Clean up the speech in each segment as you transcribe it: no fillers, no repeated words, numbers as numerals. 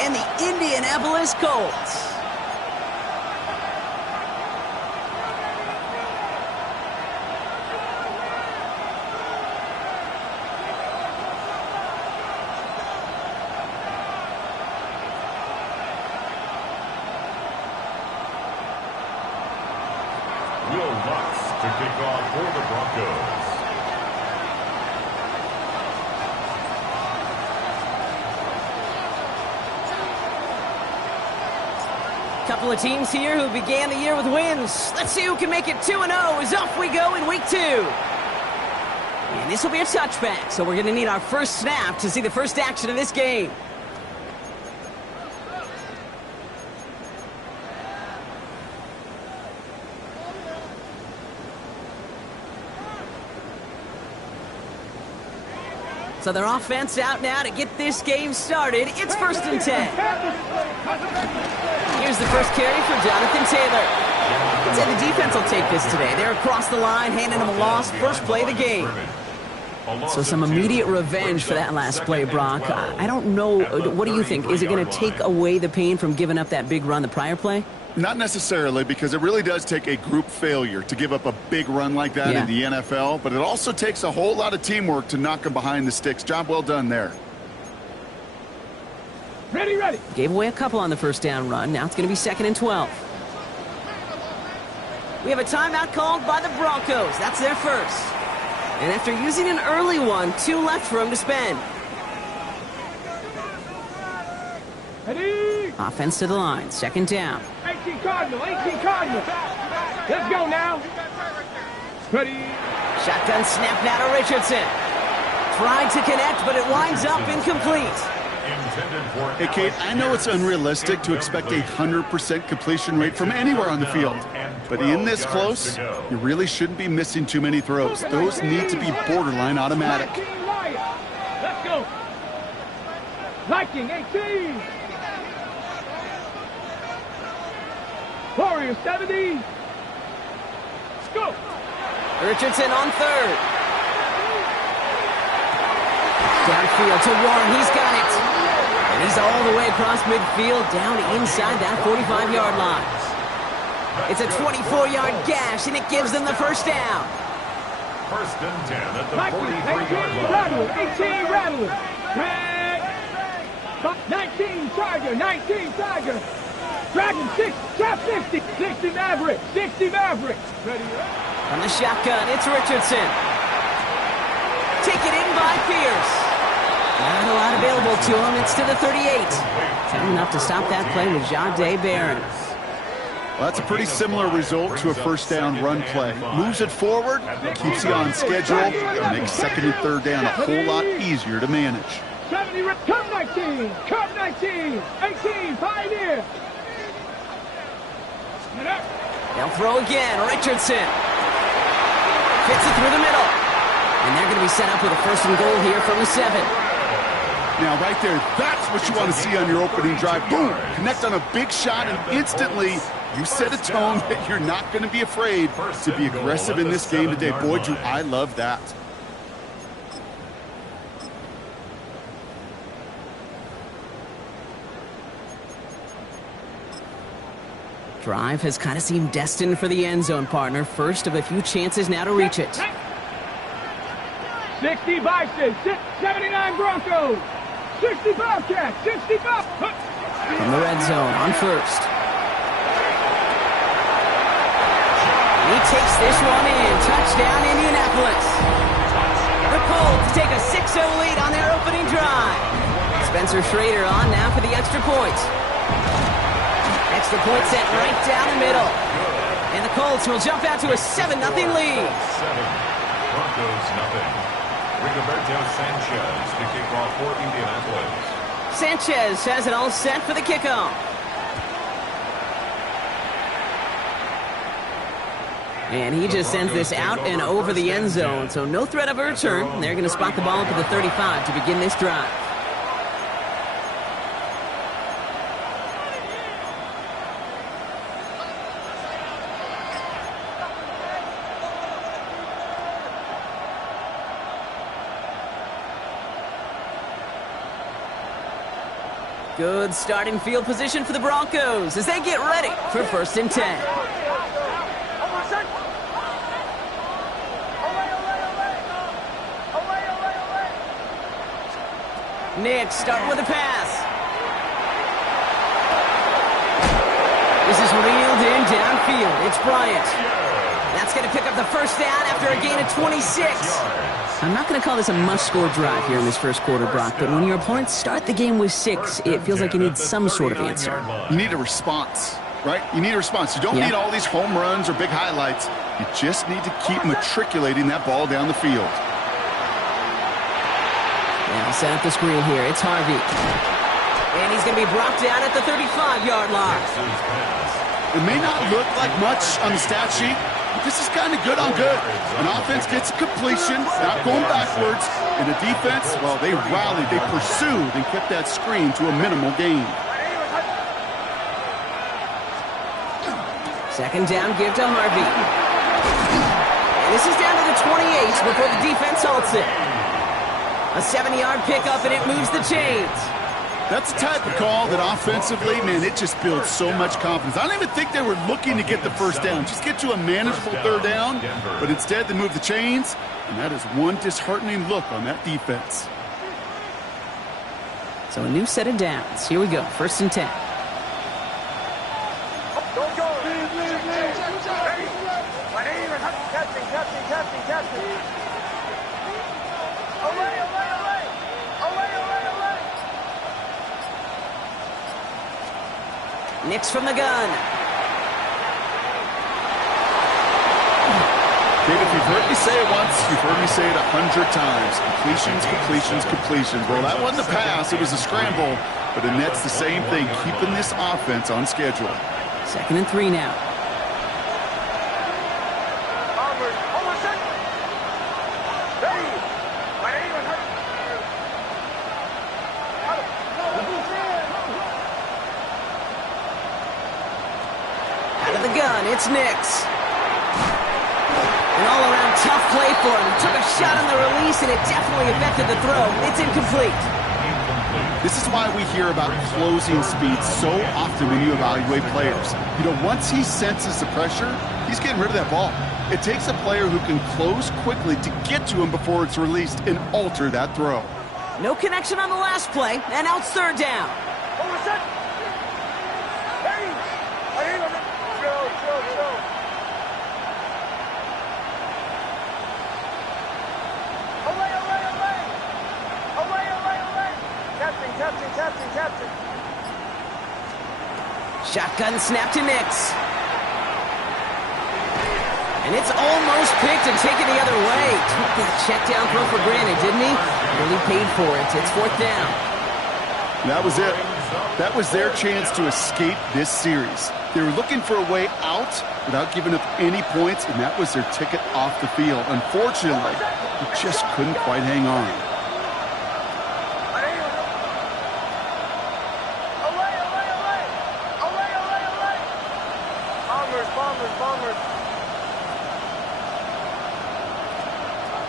and the Indianapolis Colts. To kick off for the Broncos. Couple of teams here who began the year with wins. Let's see who can make it 2-0 as off we go in week 2. And this will be a touchback, so we're going to need our first snap to see the first action of this game. So their offense out now to get this game started. It's 1st and 10. Here's the first carry for Jonathan Taylor. I'd say the defense will take this today. They're across the line, handing them a loss. First play of the game. So some immediate revenge for that last play, Brock. I don't know. What do you think? Is it going to take away the pain from giving up that big run the prior play? Not necessarily, because it really does take a group failure to give up a big run like that in the NFL, but it also takes a whole lot of teamwork to knock them behind the sticks. Job well done there. Ready. Gave away a couple on the first down run. Now it's going to be 2nd and 12. We have a timeout called by the Broncos. That's their first. And after using an early one, 2 left for him to spend. Ready. Offense to the line. 2nd down. 18 Cardinal. Let's go now. Ready. Shotgun snap now to Richardson. Tried to connect, but it winds up incomplete. Hey, Kate, I know it's unrealistic to expect a 100% completion rate from anywhere on the field. But in this close, you really shouldn't be missing too many throws. Those need to be borderline automatic. Let's go. Liking 18. Warriors 70. Let's go. Richardson on 3rd. Downfield to Warren. He's got it. And he's all the way across midfield, down inside that 45-yard line. It's a 24-yard gash, and it gives them the first down. 1st and 10 at the 43-yard line. 18 Rattler. 19 Tiger. Dragon 6, trap 50. 60 Maverick. Ready. From the shotgun, it's Richardson. Taken in by Pierce. Not a lot available to him. It's to the 38. Time enough to stop that play with Jahdae Barron. Well, that's a pretty similar result to a first down run play. Moves it forward, keeps you on schedule, and makes 2nd and 3rd down a whole lot easier to manage. 70, come 19, 18, Pioneer. They'll throw again. Richardson. Fits it through the middle. And they're going to be set up with a 1st and goal here from the 7. Now, right there, that's what you want to see on your opening drive. Boom! Connect on a big shot, and instantly you set a tone that you're not going to be afraid to be aggressive in this game today. Boy, do I love that. Drive has kind of seemed destined for the end zone, partner. First of a few chances now to reach it. 60 Bison, 79 Broncos, 60 Bobcats, 60 Bobcats. From the red zone on 1st. He takes this one in. Touchdown, Indianapolis. The Colts take a 6-0 lead on their opening drive. Spencer Schrader on now for the extra point. Extra point sent right down the middle. And the Colts will jump out to a 7-0 lead. 7, Broncos nothing. Rigoberto Sanchez to kick off for Indianapolis. Sanchez has it all set for the kickoff. And he just sends this out and over the end zone, so no threat of a return. They're going to spot the ball up at the 35 to begin this drive. Good starting field position for the Broncos as they get ready for 1st and 10. Nick starting with a pass. This is reeled in downfield. It's Bryant. That's going to pick up the 1st down after a gain of 26. I'm not going to call this a must-score drive here in this 1st quarter, Brock, but when your opponents start the game with 6, it feels like you need some sort of answer. You need a response, right? You need a response. You don't need all these home runs or big highlights. You just need to keep matriculating that ball down the field. Now set up the screen here. It's Harvey. And he's going to be brought down at the 35-yard line. It may not look like much on the stat sheet, but this is kind of good on good. An offense gets a completion, not going backwards, and the defense, well, they rallied, they pursued, and kept that screen to a minimal gain. 2nd down, give to Harvey. And this is down to the 28 before the defense halts it. A 70-yard pickup, and it moves the chains. That's the type of call that offensively, man, it just builds so much confidence. I don't even think they were looking to get the 1st down. Just get to a manageable 3rd down, but instead they move the chains, and that is one disheartening look on that defense. So a new set of downs. Here we go, 1st and 10. Nick's from the gun. David, if you've heard me say it once, you've heard me say it 100 times. Completions, completions, completions. Well, that wasn't a pass. It was a scramble. But the Nets, the same thing, keeping this offense on schedule. 2nd and 3 now. It's Nix. An all-around tough play for him. He took a shot on the release, and it definitely affected the throw. It's incomplete. This is why we hear about closing speed so often when you evaluate players. You know, once he senses the pressure, he's getting rid of that ball. It takes a player who can close quickly to get to him before it's released and alter that throw. No connection on the last play, and now it's 3rd down. Shotgun snap to Nix. And it's almost picked and taken the other way. Took that check down throw for granted, didn't he? Really paid for it. It's 4th down. That was it. That was their chance to escape this series. They were looking for a way out without giving up any points, and that was their ticket off the field. Unfortunately, he just couldn't quite hang on.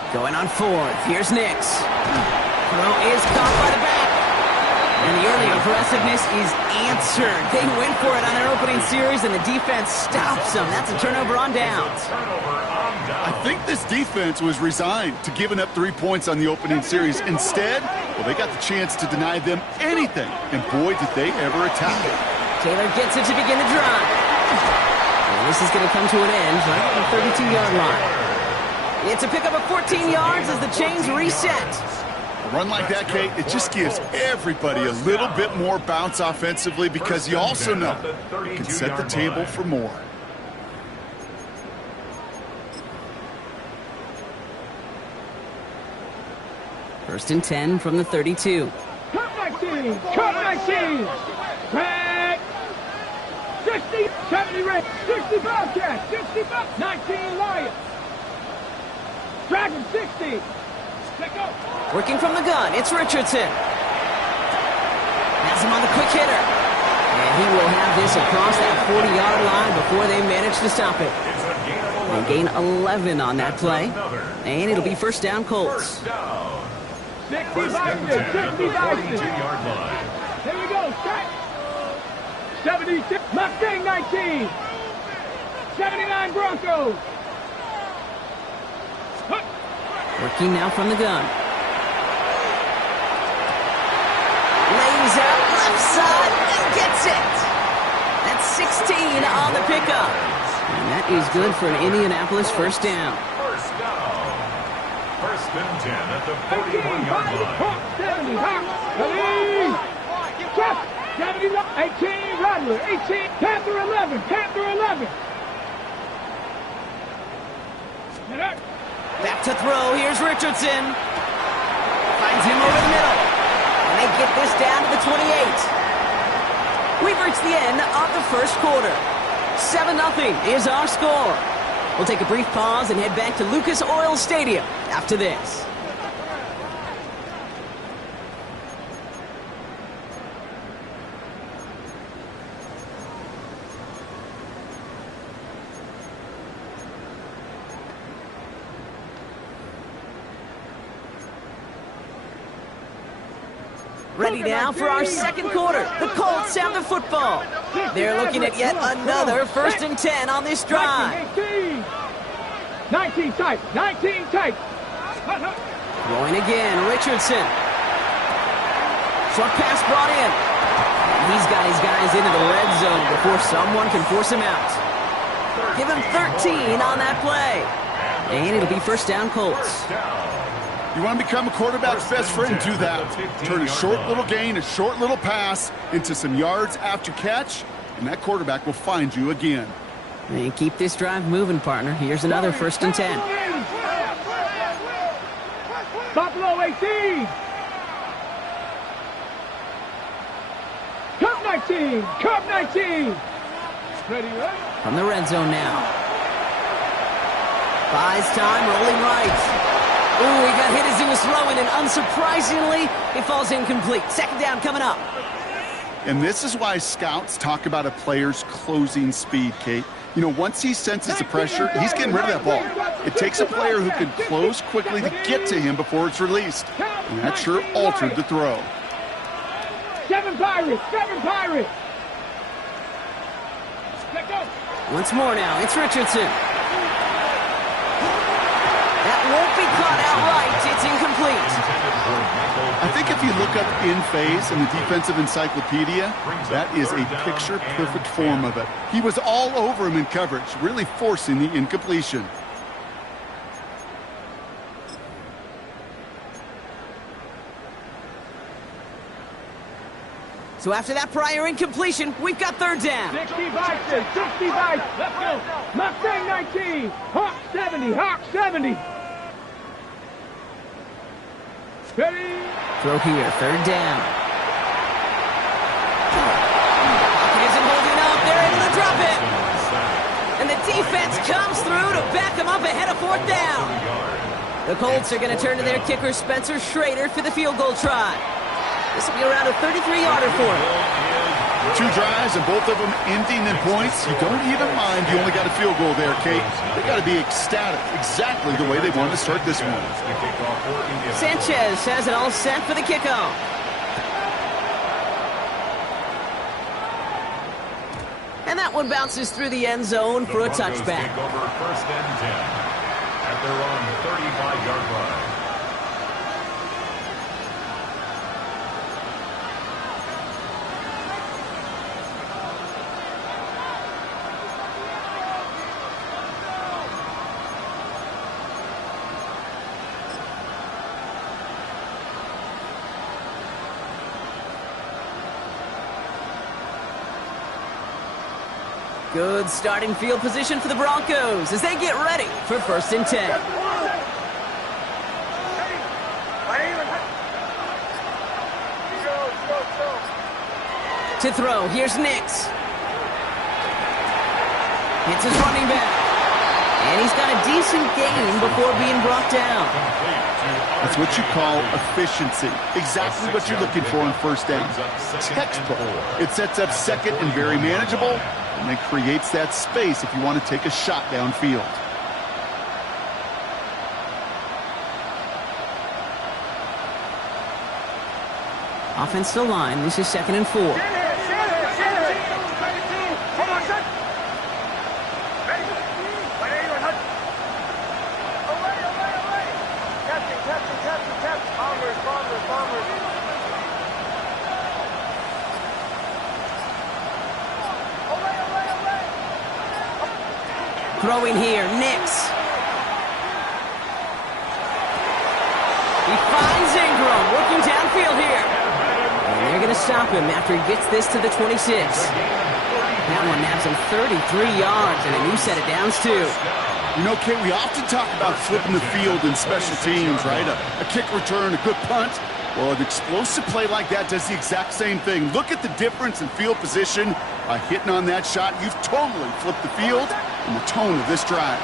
Going on 4th. Here's Nix. Throw is caught by the back. And the early aggressiveness is answered. They went for it on their opening series, and the defense stops them. That's a turnover on downs. I think this defense was resigned to giving up 3 points on the opening series. Instead, well, they got the chance to deny them anything. And boy, did they ever attack it. Taylor gets it to begin the drive. And this is going to come to an end right at the 32-yard line. It's a pickup of 14 yards as the chains reset. A run like that, Kate, it just gives everybody a little bit more bounce offensively because you also know you can set the table for more. First and 10 from the 32. Cut my team! Cut my team! Back! 60, 70 Red, 60 Bobcats, 60 Bucks, 19 Lions. Dragon 60. Working from the gun, it's Richardson. Has him on the quick hitter. And he will have this across that 40-yard line before they manage to stop it. They gain 11 on that play. And it'll be first down Colts. 60 Bison, 60 Bison. Here we go, 76, Mustang 19. 79 Broncos. Working now from the gun. Lays out left side and gets it. That's 16 on the pickup. And that is good for an Indianapolis first down. First down. First and 10 at the 41-yard line. 70, ready, check, 70, 18, Rattler, 18, Panther 11, Panther 11. Back to throw, here's Richardson. Finds him over the middle. And they get this down to the 28. We've reached the end of the first quarter. 7-0 is our score. We'll take a brief pause and head back to Lucas Oil Stadium after this. Ready now for our second quarter. The Colts have the football. They're looking at yet another 1st and 10 on this drive. 19 tight, 19 tight. Throwing again, Richardson. Short pass brought in. He's got his guys into the red zone before someone can force him out. Give him 13 on that play. And it'll be first down Colts. You want to become a quarterback's best friend? Do that. Turn a short little gain, a short little pass into some yards after catch, and that quarterback will find you again. And keep this drive moving, partner. Here's another 1st and 10. Buffalo 18. Cup 19. Cup 19. Ready, right? From the red zone now. Buys time, rolling right. Ooh, he got hit as he was throwing, and unsurprisingly, it falls incomplete. Second down coming up. And this is why scouts talk about a player's closing speed, Kate. You know, once he senses the pressure, he's getting rid of that ball. It takes a player who can close quickly to get to him before it's released. And that sure altered the throw. 7 Pirates, 7 Pirates. Let go. Once more now, it's Richardson. That won't be caught outright. It's incomplete. I think if you look up in phase in the defensive encyclopedia, that is a picture-perfect form of it. He was all over him in coverage, really forcing the incompletion. So after that prior incompletion, we've got third down. 65, 65. Let's go. Mustang 19. Hawk 70. Hawk 70. Ready. Throw here, third down. Pocket isn't holding up. They're able to drop it. And the defense comes through to back them up ahead of 4th down. The Colts are going to turn to their kicker, Spencer Schrader, for the field goal try. This will be around a 33-yarder for him. 2 drives and both of them ending in points. You don't even mind you only got a field goal there, Kate. They got to be ecstatic, exactly the way they wanted to start this one. Sanchez has it all set for the kickoff. And that one bounces through the end zone for a touchback. Take over 1st and 10 at their own 35-yard line. Good starting field position for the Broncos as they get ready for 1st and 10. To throw, here's Nix. Hits his running back. And he's got a decent gain before being brought down. That's what you call efficiency. Exactly what you're looking for on 1st down. Textbook. It sets up second and very manageable, and then creates that space if you want to take a shot downfield. Offensive line, this is 2nd and 4. Throwing here, Nix. He finds Ingram, working downfield here. And they're going to stop him after he gets this to the 26. That one naps him 33 yards and a new set of downs, too. You know, Kate, we often talk about flipping the field in special teams, right? A kick return, a good punt. Well, an explosive play like that does the exact same thing. Look at the difference in field position. By hitting on that shot, you've totally flipped the field and the tone of this drive.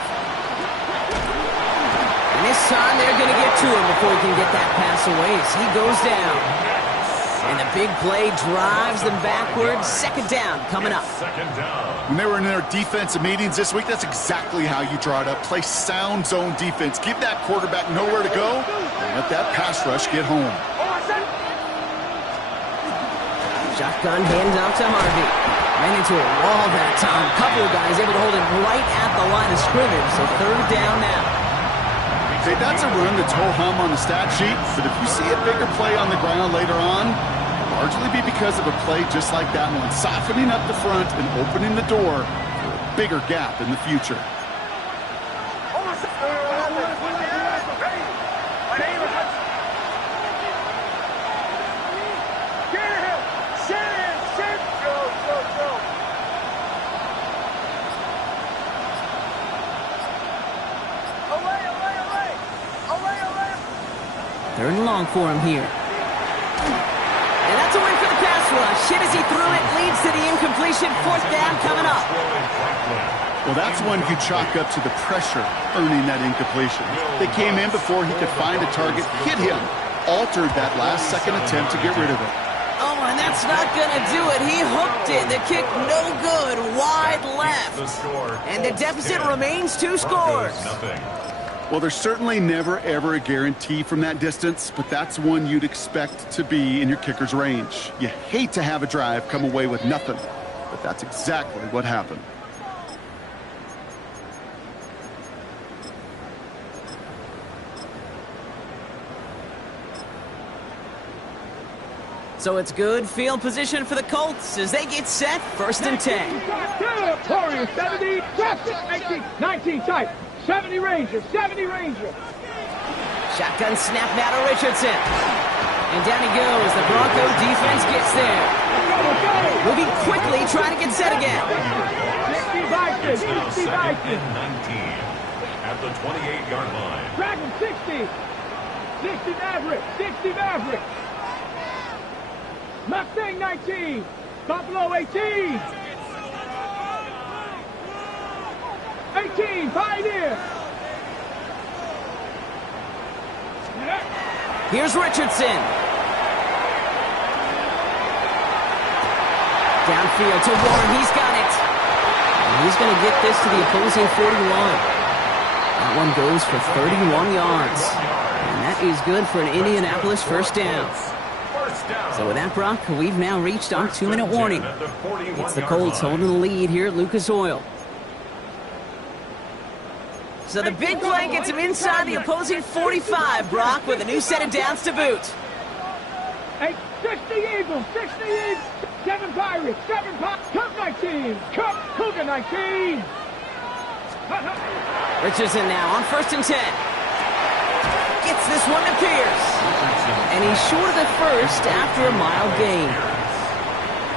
And this time, they're going to get to him before he can get that pass away as he goes down. And the big play drives them backwards. Second down coming up. When they were in their defensive meetings this week, that's exactly how you draw it up. Play sound zone defense. Give that quarterback nowhere to go and let that pass rush get home. Shotgun handoff to Harvey. Ran into a wall that time. Couple of guys able to hold him right at the line of scrimmage. So third down now. Hey, that's a run that's ho-hum on the stat sheet, but if you see a bigger play on the ground later on, it'll largely be because of a play just like that one, softening up the front and opening the door for a bigger gap in the future. Third and long for him here. And that's a win for the pass rush. Hit as he threw it, leads to the incompletion. Fourth down coming up. Well, that's one you chalk up to the pressure earning that incompletion. They came in before he could find a target, hit him, altered that last second attempt to get rid of it. Oh, and that's not going to do it. He hooked it. The kick no good, wide left. And the deficit remains 2 scores. Well, there's certainly never, ever a guarantee from that distance, but that's one you'd expect to be in your kicker's range. You hate to have a drive come away with nothing, but that's exactly what happened. So it's good field position for the Colts as they get set. First and 10. Warriors 70, 18, 19 tight. 70 Ranger, 70 Ranger. Shotgun snap now to Richardson. And down he goes. The Bronco defense gets there. Moving quickly, trying to get set again. 60 Vikings, 60 Vikings. 19 at the 28-yard line. Dragon 60. 60 Maverick, 60 Maverick. Mustang 19. Buffalo 18. 18, Pioneer. Here's Richardson. Downfield to Warren. He's got it. And he's going to get this to the opposing 41. That one goes for 31 yards. And that is good for an Indianapolis first down. So with that, Brock, we've now reached our 2-minute warning. It's the Colts holding the lead here at Lucas Oil. So the big play gets him inside the opposing 45, Brock, with a new set of downs to boot. 60 Eagles, 60 Eagles, 7 Pirates, 7 Pirates, Cup 19, Cup Cougar 19. Richardson now on first and 10. Gets this one to Pierce. And he's short of the first after a mild gain.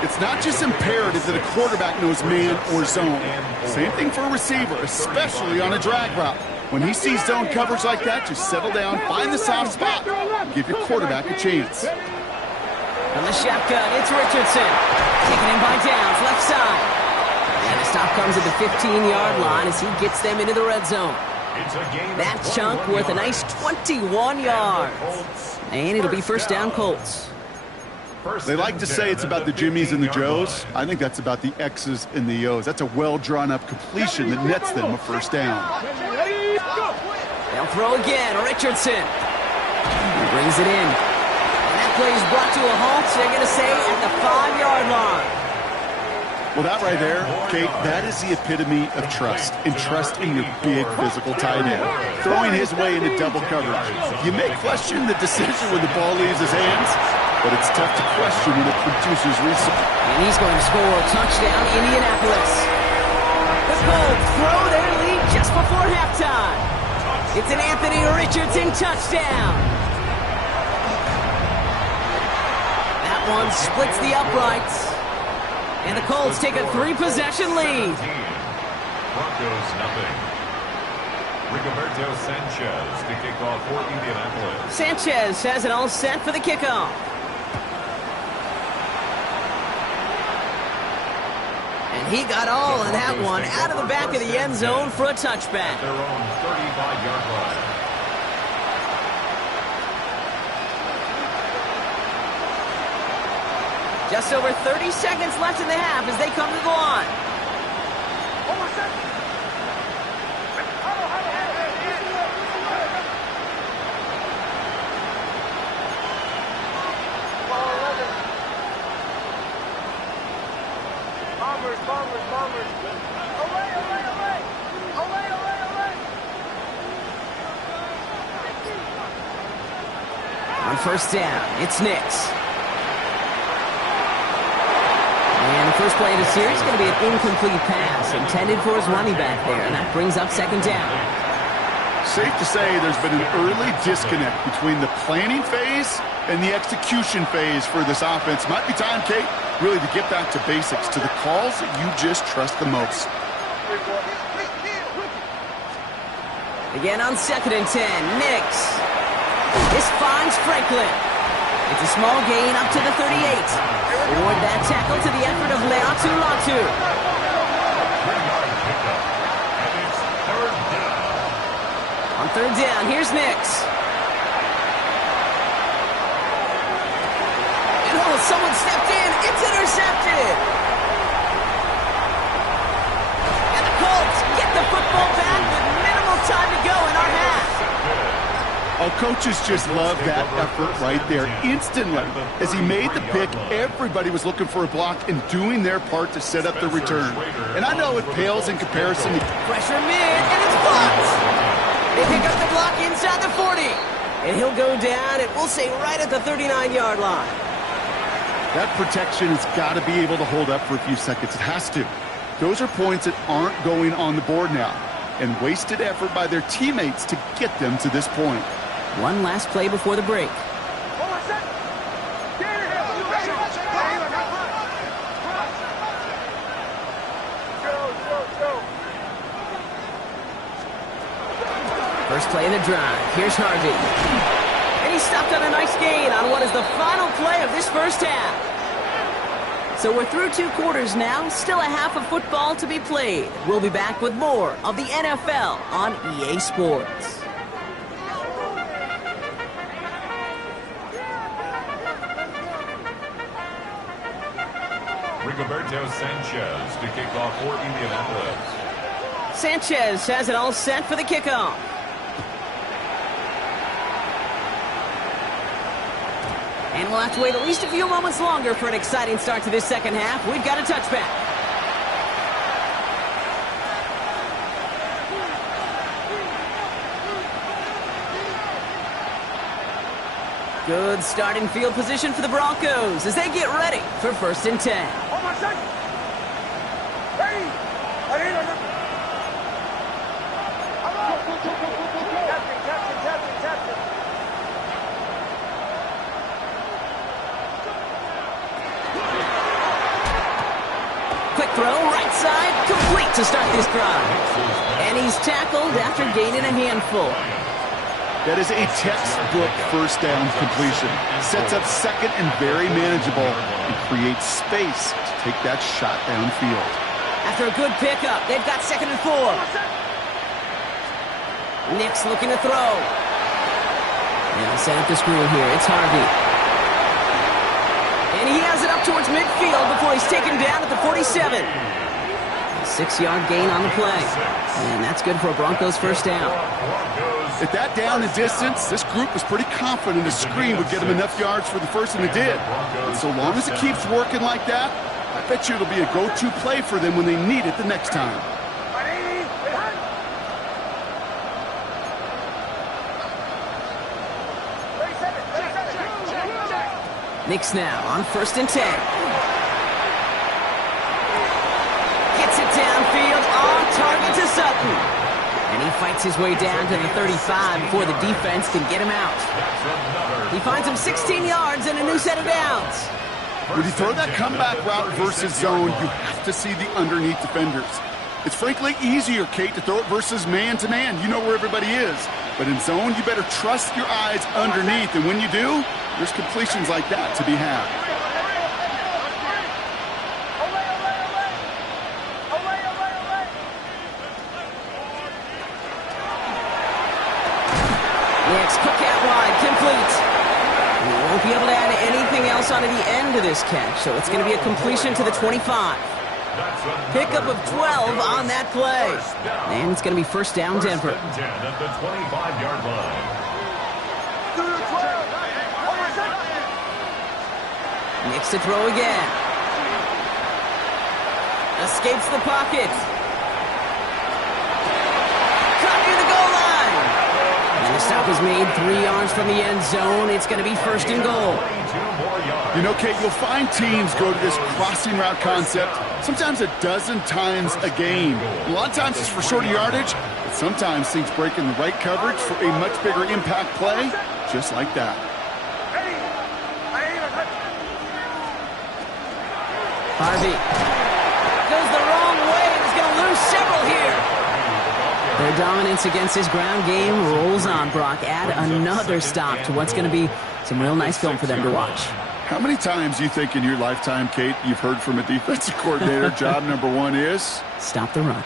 It's not just imperative that a quarterback knows man or zone. Same thing for a receiver, especially on a drag route. When he sees zone coverage like that, just settle down, find the soft spot, and give your quarterback a chance. From the shotgun, it's Richardson. Taking him by downs, left side. And the stop comes at the 15-yard line as he gets them into the red zone. That chunk worth a nice 21 yards. And it'll be first down Colts. They like to say it's about the Jimmies and the Joes. I think that's about the X's and the O's. That's a well-drawn-up completion that nets them a first down. They'll throw again. Richardson. He brings it in. And that play is brought to a halt, so they're going to say at the 5-yard line. Well, that right there, Kate, that is the epitome of trust. And trust in your big physical tight end. Throwing his way into double coverage. You may question the decision when the ball leaves his hands, but it's tough to question when it produces results. And he's going to score a touchdown, Indianapolis. The Colts throw their lead just before halftime. It's an Anthony Richardson touchdown. That one splits the uprights. And the Colts take a 3-possession lead. Broncos nothing. Rigoberto Sanchez to kick off for Indianapolis. Sanchez has it all set for the kickoff. And he got all of that one out of the back of the end zone for a touchback. At their own 35-yard line. Just over 30 seconds left in the half as they come to the line. On first down, it's Nix. And the first play of the series is going to be an incomplete pass intended for his running back there, and that brings up second down. Safe to say there's been an early disconnect between the planning phase and the execution phase for this offense. Might be time, Kate, really to get back to basics, to the calls that you just trust the most. Again on 2nd and 10, Nix. This finds Franklin. It's a small gain up to the 38. Forward that tackle to the effort of Leatu Latu. On third down, here's Nix. And oh, someone stepped in. It's intercepted. And the Colts get the football back with minimal time to go in our half. Oh, coaches just love that effort right there. Instantly, as he made the pick, everybody was looking for a block and doing their part to set up the return. And I know it pales in comparison to... Pressure mid, and it's blocked. They pick up the block inside the 40. And he'll go down, and we'll say right at the 39-yard line. That protection has got to be able to hold up for a few seconds. It has to. Those are points that aren't going on the board now. And wasted effort by their teammates to get them to this point. One last play before the break. First play of the drive. Here's Harvey. And he stopped on a nice gain on what is the final play of this first half. So we're through 2 quarters now. Still a half of football to be played. We'll be back with more of the NFL on EA Sports. Rigoberto Sanchez to kick off for Indianapolis. Sanchez has it all set for the kickoff. And we'll have to wait at least a few moments longer for an exciting start to this second half. We've got a touchback. Good starting field position for the Broncos as they get ready for 1st and 10. Quick throw, right side, complete to start this drive. And he's tackled after gaining a handful. That is a textbook first down completion. Sets up second and very manageable and creates space to take that shot downfield. After a good pickup, they've got 2nd and 4. Nix looking to throw. And he'll set up the screen here. It's Harvey. And he has it up towards midfield before he's taken down at the 47. A 6-yard gain on the play. And that's good for a Broncos first down. At that down and distance, this group was pretty confident a screen would get them enough yards for the first, and it did. And so long as it keeps working like that, I bet you it'll be a go-to play for them when they need it the next time. Nix now on 1st and 10. Gets it downfield. Oh, And he fights his way down to the 35 before the defense can get him out. He finds him 16 yards and a new set of downs. When you throw that comeback route versus zone, you have to see the underneath defenders. It's frankly easier, Kate, to throw it versus man-to-man. You know where everybody is. But in zone, you better trust your eyes underneath. And when you do, there's completions like that to be had. Next, cook out wide, complete. He won't be able to add anything else onto the end of this catch, so it's going to be a completion to the 25. Pickup of 12 on that play. And it's going to be first down, Denver. At the 25-yard line. Next to throw again. Escapes the pocket. Caught near the goal line. And the stop is made 3 yards from the end zone. It's going to be first and goal. You know, Kate, you'll find teams go to this crossing route concept sometimes a dozen times a game. A lot of times it's for shorter yardage, but sometimes things break in the right coverage for a much bigger impact play, just like that. Harvey goes the wrong way and is going to lose several here. Their dominance against his ground game rolls on, Brock. Add another stop to what's going to be some real nice film for them to watch. How many times do you think in your lifetime, Kate, you've heard from a defensive coordinator, job number one is? Stop the run.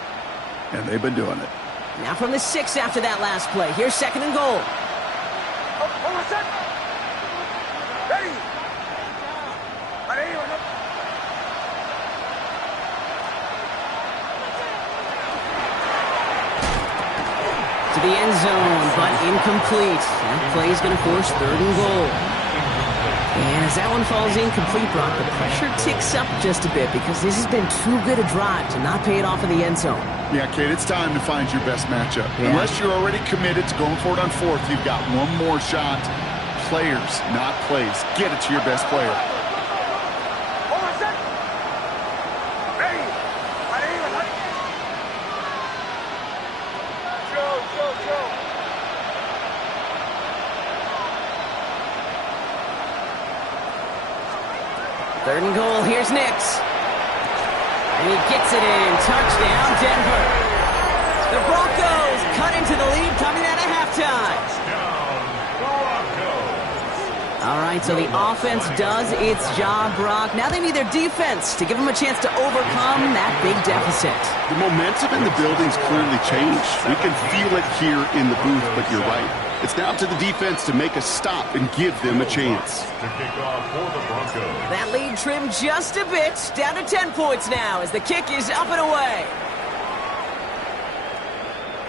And they've been doing it. Now from the 6 after that last play. Here's second and goal. To the end zone, but incomplete. That play is going to force third and goal. And as that one falls incomplete, Brock, the pressure ticks up just a bit because this has been too good a drive to not pay it off in the end zone. Yeah, Kate, it's time to find your best matchup. Yeah. Unless you're already committed to going for it on fourth, you've got one more shot. Players, not plays. Get it to your best player. Third and goal, here's Nix. And he gets it in. Touchdown, Denver. The Broncos cut into the lead coming out of halftime. All right, so the offense does its job, Brock. Now they need their defense to give them a chance to overcome that big deficit. The momentum in the building's clearly changed. We can feel it here in the booth, but you're right. It's now up to the defense to make a stop and give them a chance. To kick off for the Broncos. That lead trimmed just a bit, down to 10 points now as the kick is up and away.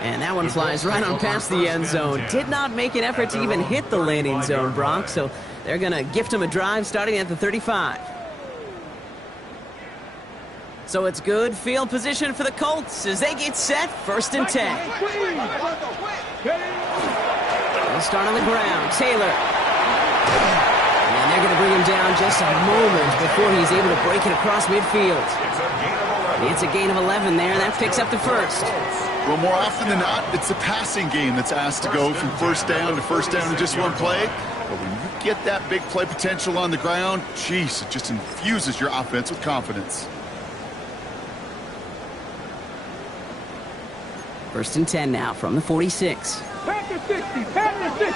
And that one flies right on past the end zone. Did not make an effort to even hit the landing zone, Brock, so they're going to gift him a drive starting at the 35. So it's good field position for the Colts as they get set, first and 10. They'll start on the ground. Taylor. And they're going to bring him down just a moment before he's able to break it across midfield. It's a gain of 11 there. That picks up the first. Well, more often than not, it's the passing game that's asked to go from first down to first down in just one play. But when you get that big play potential on the ground, geez, it just infuses your offense with confidence. First and 10 now from the 46. Pack to 60, pack to 60.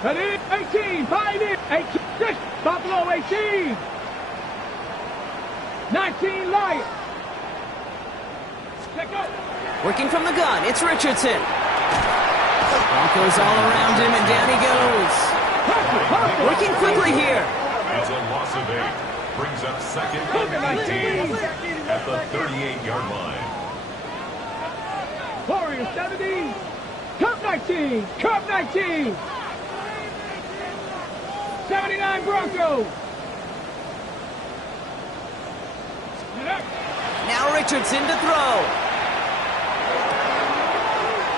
Cut in, 18, Pioneer, 18, 6, Buffalo 18. 19, Lions. Check out. Working from the gun, it's Richardson. Broncos all around him, and down he goes. Working quickly here. It's a loss of 8. Brings up second and 19 at the 38-yard line. Warriors 70. Cup 19. Cup 19. 79 Broncos. Now Richardson to throw.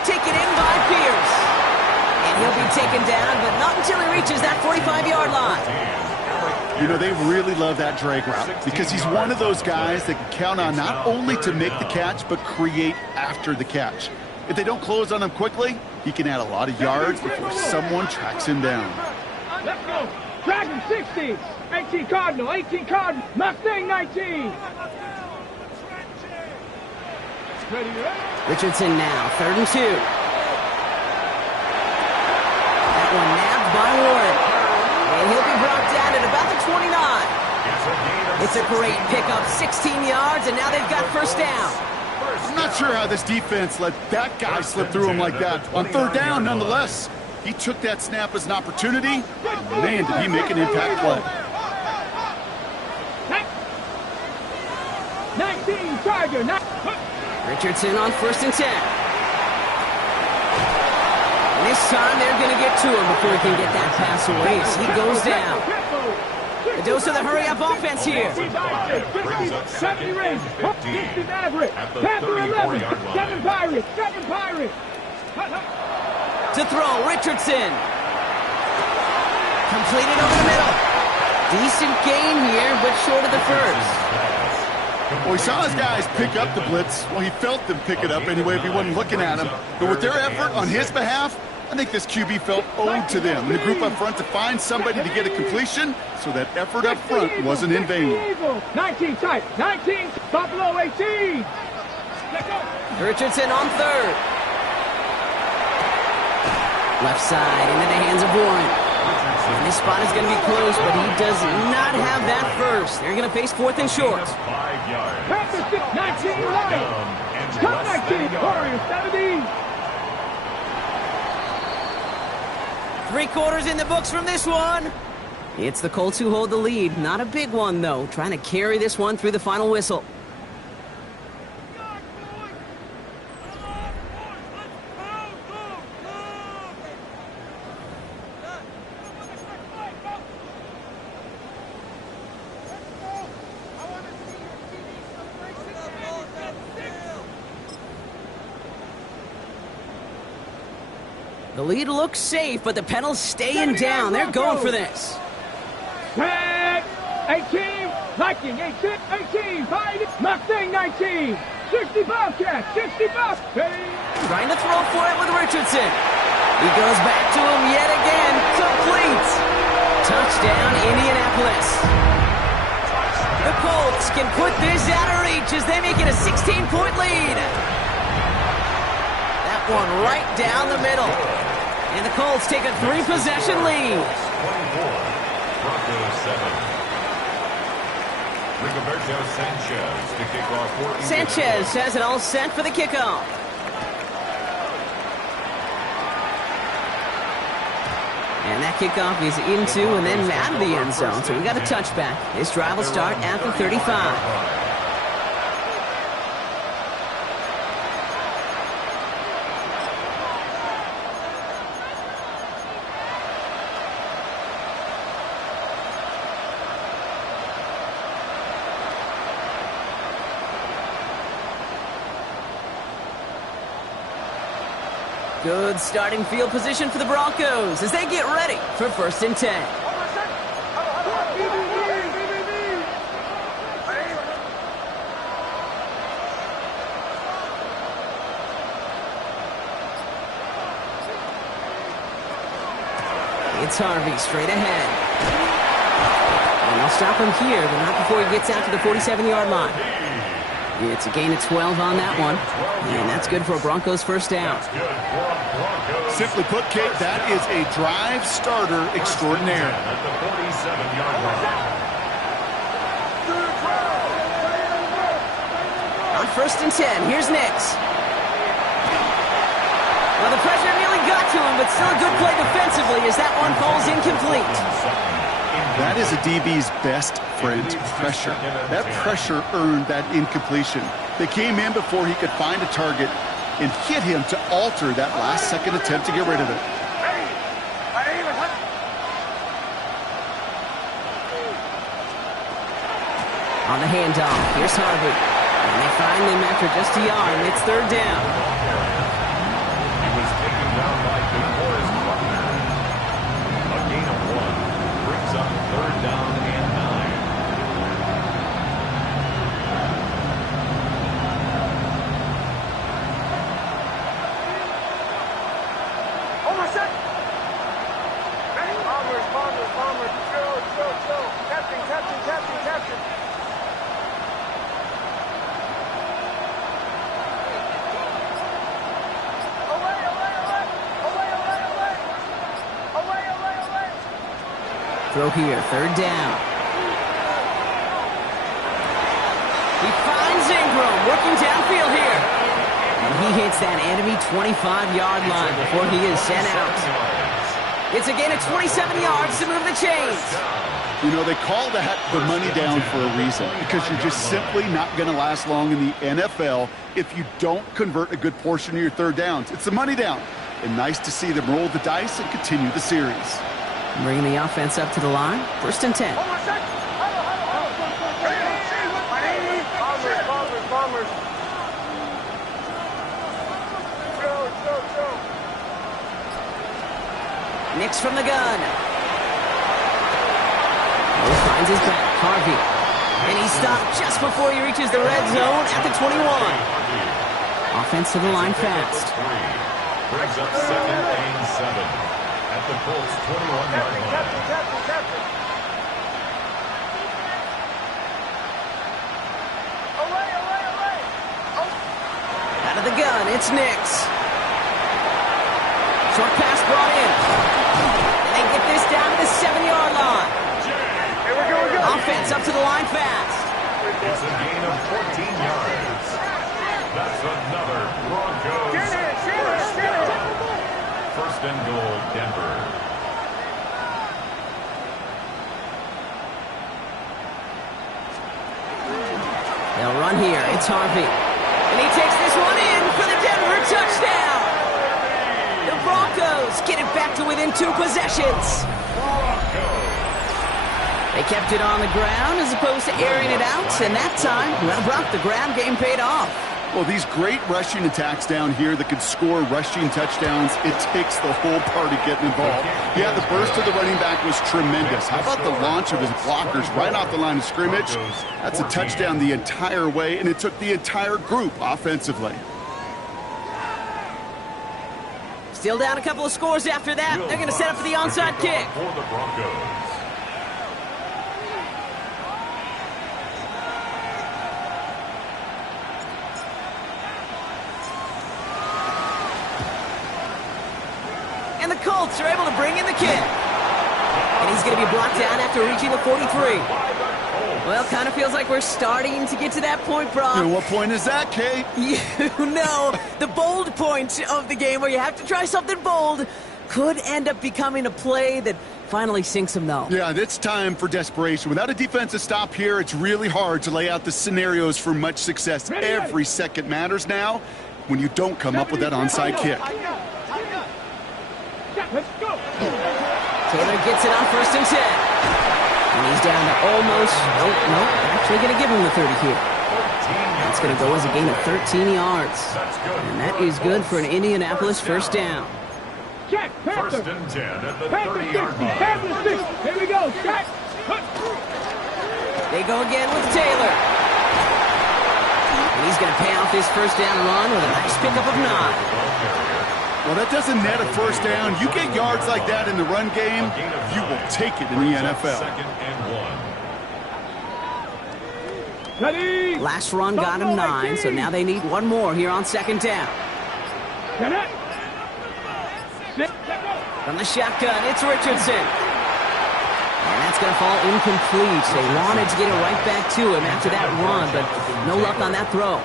Taken in by Pierce. And he'll be taken down, but not until he reaches that 45-yard line. You know, they really love that drag route because he's one of those guys that can count on not only to make the catch, but create after the catch. If they don't close on him quickly, he can add a lot of yards before someone tracks him down. Let's go. Dragon 60. 18 Cardinal. 18 Cardinal. Mustang 19. Richardson now, 3rd and 2. That one nabbed by Warren. And he'll be brought down at about the 29. It's a great pickup, 16 yards, and now they've got first down. I'm not sure how this defense let that guy slip through him like that. On 3rd down, nonetheless. He took that snap as an opportunity, and man, did he make an impact play. 19 Charger. Richardson on 1st and 10. And this time they're going to get to him before he can get that pass away as he goes down. A dose of the hurry-up offense here. 70 range. 60 Maverick. Panther 11. 7 Pirates. 7 Pirates. To throw, Richardson. Completed over the middle. Decent gain here, but short of the first. Well, he saw his guys pick up the blitz. Well, he felt them pick it up anyway if he wasn't looking at him. But with their effort on his behalf, I think this QB felt owed to them. And the group up front to find somebody to get a completion, so that effort up front wasn't in vain. 19 tight. 19. Buffalo 18. Richardson on 3rd. Left side into the hands of Warren. And this spot is going to be close, but he does not have that first. They're going to face 4th and short. 19 right. Cut 19. Warriors 17. 3 quarters in the books from this one. It's the Colts who hold the lead. Not a big one, though. Trying to carry this one through the final whistle. The lead looks safe, but the pedals staying down. They're going for this. 10, 18, Viking, 18, 18, Mustang 19, 60 Bobcat, 60 Bobcat. Trying to throw for it with Richardson. He goes back to him yet again. Complete. Touchdown, Indianapolis. The Colts can put this out of reach as they make it a 16-point lead. That one right down the middle. And the Colts take a 3-possession lead. 24, Broncos 7. Rigoberto Sanchez to kick off for Sanchez has it all set for the kickoff. And that kickoff is into and then out of the end zone. So we got a touchback. This drive will start at the 35. Good starting field position for the Broncos as they get ready for 1st and 10. It's Harvey straight ahead. And they'll stop him here, but not before he gets out to the 47-yard line. It's a gain of 12 on that one, and that's good for a Broncos first down. Simply put, Kate, that is a drive starter extraordinaire. At the 47-yard line. On 1st and 10, here's Nix. Well, the pressure nearly got to him, but still a good play defensively as that one falls incomplete. That is a DB's best friend, pressure. That pressure earned that incompletion. They came in before he could find a target and hit him to alter that last-second attempt to get rid of it. On the handoff, here's Harvey. And they find him after just a yard, and it's 3rd down. He was taken down by DeForest Buckner. A gain of 1 brings up 3rd down and 9. Throw here, third down. He finds Ingram, working downfield here. And he hits that enemy 25-yard line before he is sent out. It's a gain of 27 yards to move the chains. You know, they call that the money down for a reason, because you're just simply not going to last long in the NFL if you don't convert a good portion of your third downs. It's the money down. And nice to see them roll the dice and continue the series. Bringing the offense up to the line. First and 10. Nix from the gun. Finds his back, Harvey. And he's stopped just before he reaches the red zone at the 21. Offense to the line fast. Brings up 2nd and 7 at the Colts 21-yard line. Out of the gun, it's Nix. Short pass brought in. And they get this down to the 7-yard line. Offense up to the line fast. It's a gain of 14 yards. That's another Broncos first down. First and goal, Denver. They'll run here. It's Harvey. And he takes this one in for the Denver touchdown. The Broncos get it back to within 2 possessions. They kept it on the ground as opposed to airing it out, and that time, well, Brock, the ground game paid off. Well, these great rushing attacks down here that could score rushing touchdowns, it takes the whole party getting involved. Yeah, the burst of the running back was tremendous. How about the launch of his blockers right off the line of scrimmage? That's a touchdown the entire way, and it took the entire group offensively. Still down a couple of scores after that. They're going to set up for the onside kick. For the Broncos. And the Colts are able to bring in the kick. And he's going to be blocked out after reaching the 43. Well, kind of feels like we're starting to get to that point, Brock. And what point is that, Kate? You know, the bold point of the game where you have to try something bold could end up becoming a play that finally sinks him, though. Yeah, it's time for desperation. Without a defensive stop here, it's really hard to lay out the scenarios for much success. Every second matters now when you don't come up with that onside kick. Let's go. Taylor gets it on first and 10. And he's down to almost, nope, actually going to give him the 30 here. That's going to go as a gain of 13 yards. And that is good for an Indianapolis first down. Check. First and 10 at the Panther 30-yard 60. line. Panther 60. Here we go. Check. They go again with Taylor. And he's going to pay off his first down run with a nice pickup of 9. Well, that doesn't net a first down. You get yards like that in the run game, you will take it in the NFL. Second and 1. Ready. Last run got him 9, so now they need one more here on second down. From the shotgun, it's Richardson. And that's going to fall incomplete. They wanted to get it right back to him after that run, but no luck on that throw.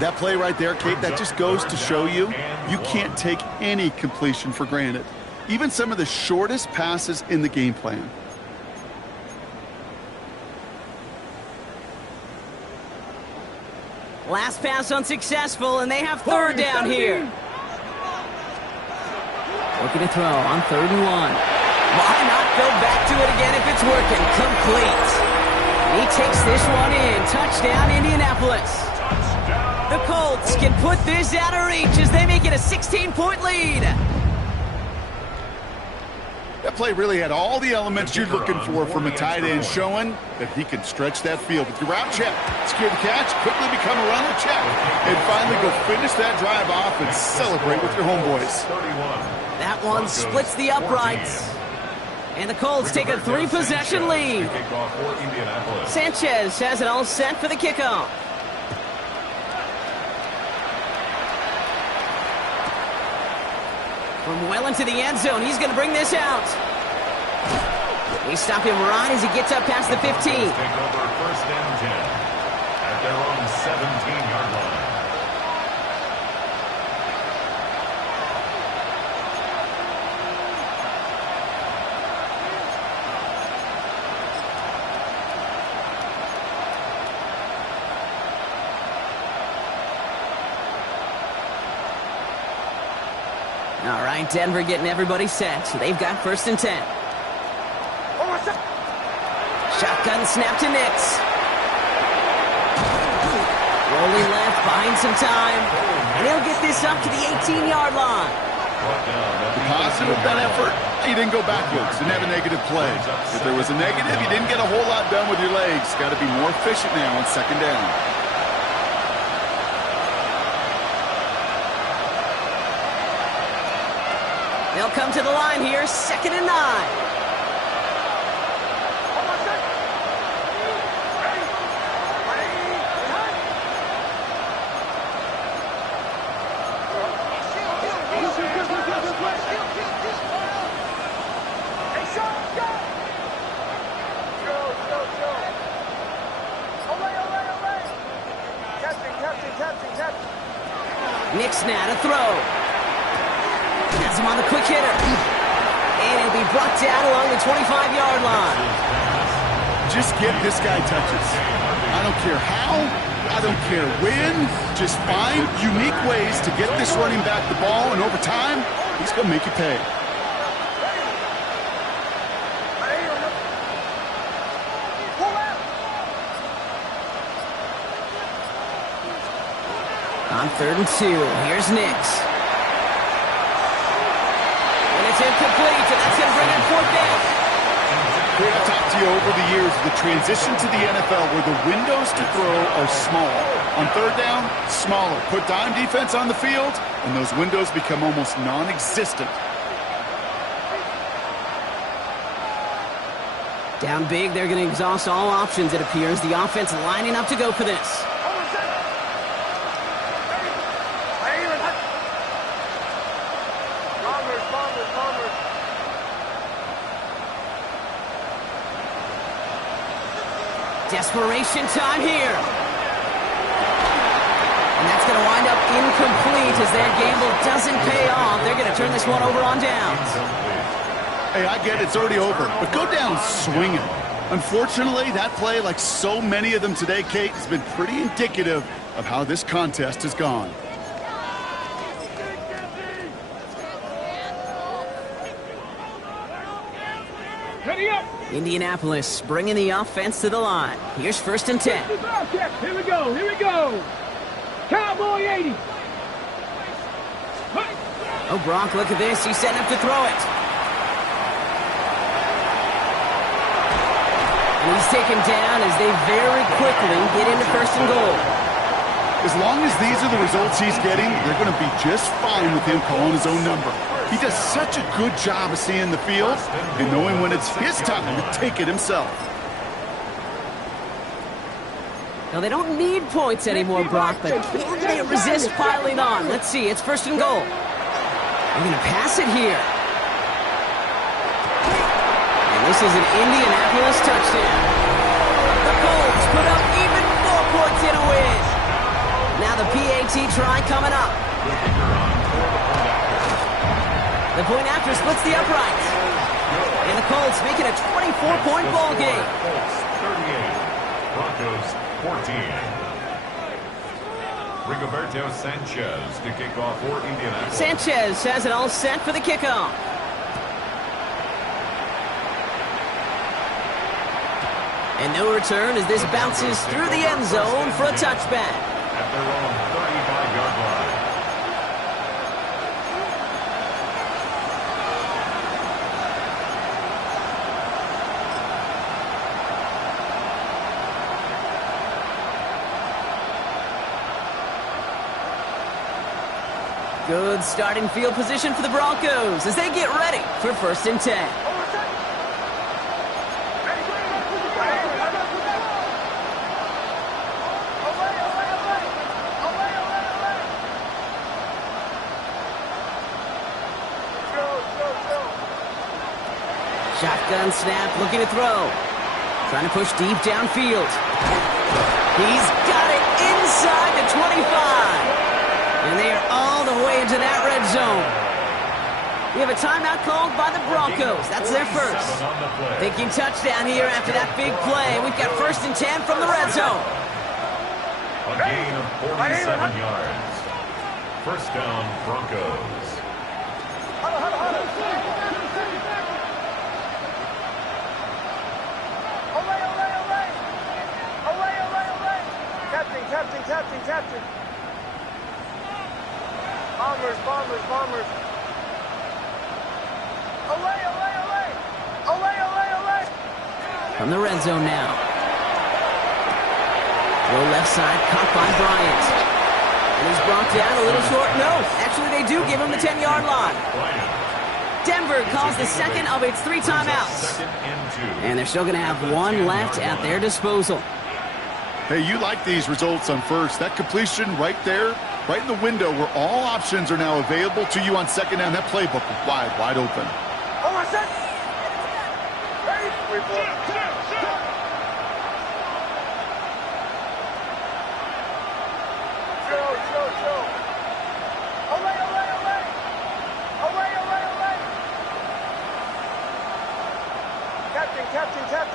That play right there, Kate, that just goes to show you can't take any completion for granted. Even some of the shortest passes in the game plan. Last pass unsuccessful, and they have third down here. Looking to throw on 3rd and 1. Why not go back to it again if it's working? Complete. He takes this one in. Touchdown, Indianapolis. The Colts can put this out of reach as they make it a 16-point lead. That play really had all the elements you're looking for from a tight end, showing that he can stretch that field with your route check, secure the catch, quickly become a runner check, and finally go finish that drive off and celebrate with your homeboys. That one splits the uprights. And the Colts take a 3-possession lead. Sanchez has it all set for the kickoff. From well into the end zone, he's going to bring this out. They stop him right as he gets up past the 15. Take over 1st and 10 at their own 17-yard line. All right, Denver getting everybody set. They've got 1st and 10. Shotgun snap to Nix. Rolling left, buying some time. And he'll get this up to the 18-yard line. The positive of that effort, he didn't go backwards, didn't have a negative play. If there was a negative, you didn't get a whole lot done with your legs. Got to be more efficient now on 2nd down. They'll come to the line here, 2nd and 9. Nix now to throw. Has him on the quick hitter. And he'll be brought down along the 25-yard line. Just get this guy touches. I don't care how, I don't care when. Just find unique ways to get this running back the ball, and over time, he's going to make you pay. On 3rd and 2, here's Nix. And it's incomplete, and that's going to bring in 4th down. I've talked to you over the years, the transition to the NFL where the windows to throw are small. On 3rd down, smaller. Put dime defense on the field, and those windows become almost non-existent. Down big, they're going to exhaust all options, it appears. The offense lining up to go for this. Desperation time here. And that's going to wind up incomplete as their gamble doesn't pay off. They're going to turn this one over on downs. Hey, I get it, it's already over, but go down swinging. Unfortunately, that play, like so many of them today, Kate, has been pretty indicative of how this contest has gone. Indianapolis bringing the offense to the line. Here's 1st and 10. Here we go, here we go. Cowboy 80. Oh, Brock, look at this. He's setting up to throw it. And he's taken down as they very quickly get into 1st and goal. As long as these are the results he's getting, they're going to be just fine with him calling his own number. He does such a good job of seeing the field and knowing when it's his time to take it himself. Now, they don't need points anymore, Brock, but can they resist piling on? Let's see. It's 1st and goal. They're going to pass it here. And this is an Indianapolis touchdown. The Colts put up even more points in a win. Now the PAT try coming up. The point after splits the uprights. And the Colts make it a 24-point ball game. Colts 38, Broncos 14. Rigoberto Sanchez to kick off for Indianapolis. Sanchez has it all set for the kickoff. And no return as this bounces through the end zone for a touchback. At their own 35-yard line. Good starting field position for the Broncos as they get ready for 1st and 10. Shotgun snap, looking to throw. Trying to push deep downfield. He's got it inside the 25. And they are all the way into that red zone. We have a timeout called by the Broncos. That's their first. Thinking touchdown here after that big play. We've got 1st and 10 from the red zone. A gain of 47 yards. First down, Broncos. Captain. Bombers. Away. From the red zone now. Throw left side, caught by Bryant. And he's brought down a little short. No, actually they do give him the 10-yard line. Denver calls the second of its 3 timeouts. And they're still going to have 1 left at their disposal. Hey, you like these results on first. That completion right there, right in the window where all options are now available to you on second down. That playbook wide open. Oh, I said.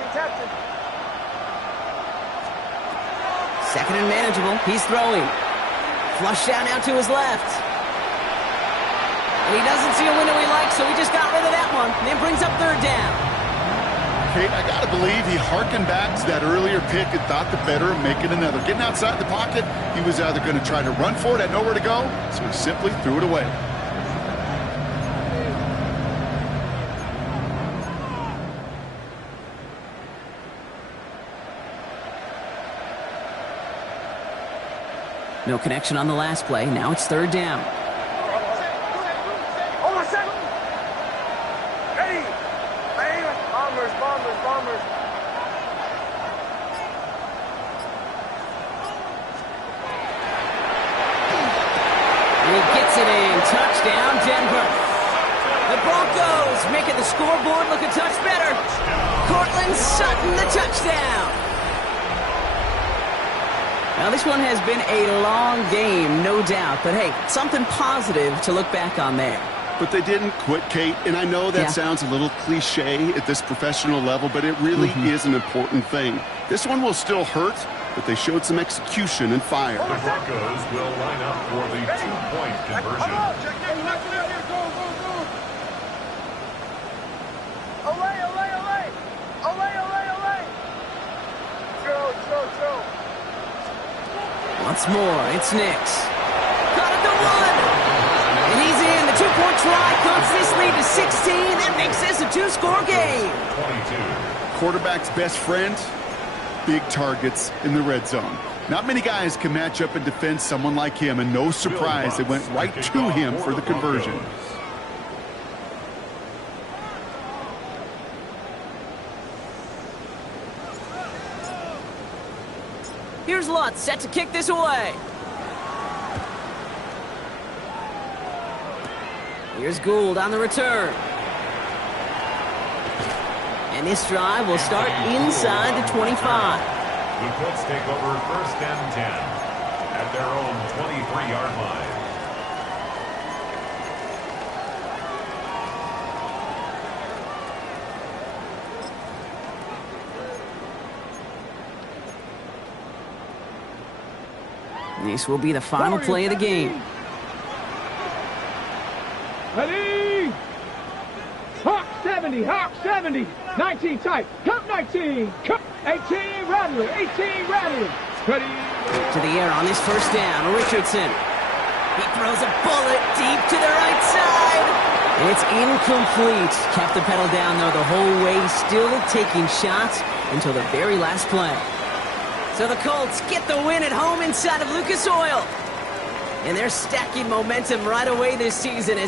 Captain. Second and manageable. He's throwing. Flush down now to his left. And he doesn't see a window he likes, so he just got rid of that one. And then brings up 3rd down. Kate, I got to believe he harkened back to that earlier pick and thought the better of making another. Getting outside the pocket, he was either going to try to run for it, had nowhere to go, so he simply threw it away. No connection on the last play. Now it's 3rd down. Oh, I said. Ready. Bombers. And he gets it in. Touchdown, Denver. The Broncos making the scoreboard look a touch better. Cortland Sutton, the touchdown. Now, this one has been a long game, no doubt. But, hey, something positive to look back on there. But they didn't quit, Kate. And I know that sounds a little cliche at this professional level, but it really is an important thing. This one will still hurt, but they showed some execution and fire. The Broncos will line up for the 2-point conversion. Away. Throw. Once more, it's Nix. Caught at the 1. And he's in. The 2-point try cuts this lead to 16. That makes this a 2-score game. 22. Quarterback's best friend, big targets in the red zone. Not many guys can match up and defend someone like him, and no surprise, they went right to him for the conversion. Here's Lutz set to kick this away. Here's Gould on the return. And this drive will start inside the 25. The Colts take over 1st and 10 at their own 23-yard line. This will be the final play of the game. Ready? Hawk 70. 19 tight. Cup 19. Cup 18 Rattler. Ready? To the air on this 1st down. Richardson. He throws a bullet deep to the right side. And it's incomplete. Kept the pedal down, though, the whole way. Still taking shots until the very last play. So the Colts get the win at home inside of Lucas Oil. And they're stacking momentum right away this season as they